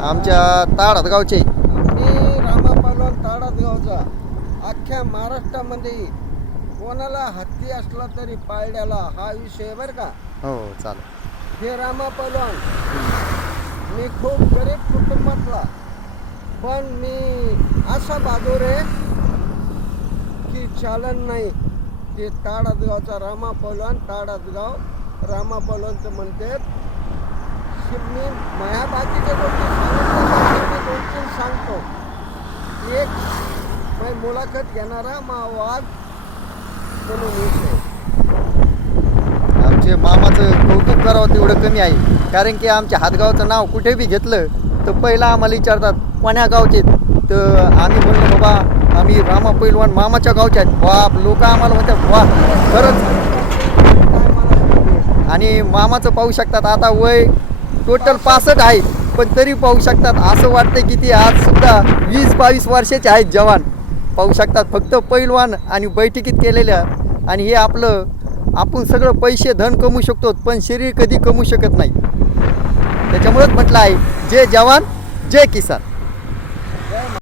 आमच्या ताडात गावचे. मी रामा पहलवान ताडात गावचा. अख्ख्या महाराष्ट्रामध्ये कोणाला हत्ती असला तरी पायड्याला हा विषय बरं का. हो चालेल. हे रामा पहलवान मी खूप गरीब कुटुंबातला, पण मी असा बहादूर आहे की चालन नाही. ते ताडात गावचा रामा पहलवान, ताडात गाव रामा पहलवानचं म्हणतात. मी माझ्या बाकीच्या गोष्टी सांगितल्या, मी 2-3 सांगतो. एक माझी मुलाखत घेणारा मा वाघ म्हणून विषय. आमचे मामाचं कौतुक करावं तेवढं कमी आहे. कारण की आमच्या हातगावचं नाव कुठे बी घेतलं तर पहिला आम्हाला विचारतात कोण्या गावचे. तर आम्ही म्हणलो बाबा आम्ही रामा पैलवान मामाच्या गावचे आहेत. बाप लोक आम्हाला म्हणतात वा खरंच. आणि मामाचं पाहू शकतात आता वय टोटल 65 आहे, पण तरी पाहू शकतात असं वाटतं की ती आज सुद्धा 20-22 वर्षाचे आहेत जवान. पाहू शकतात फक्त पैलवान आणि बैठकीत केलेल्या. आणि हे आपलं आपण सगळं पैसे धन कमवू शकतो, पण शरीर कधी कमवू शकत नाही. त्याच्यामुळेच म्हटलं आहे जय जवान जय किसान.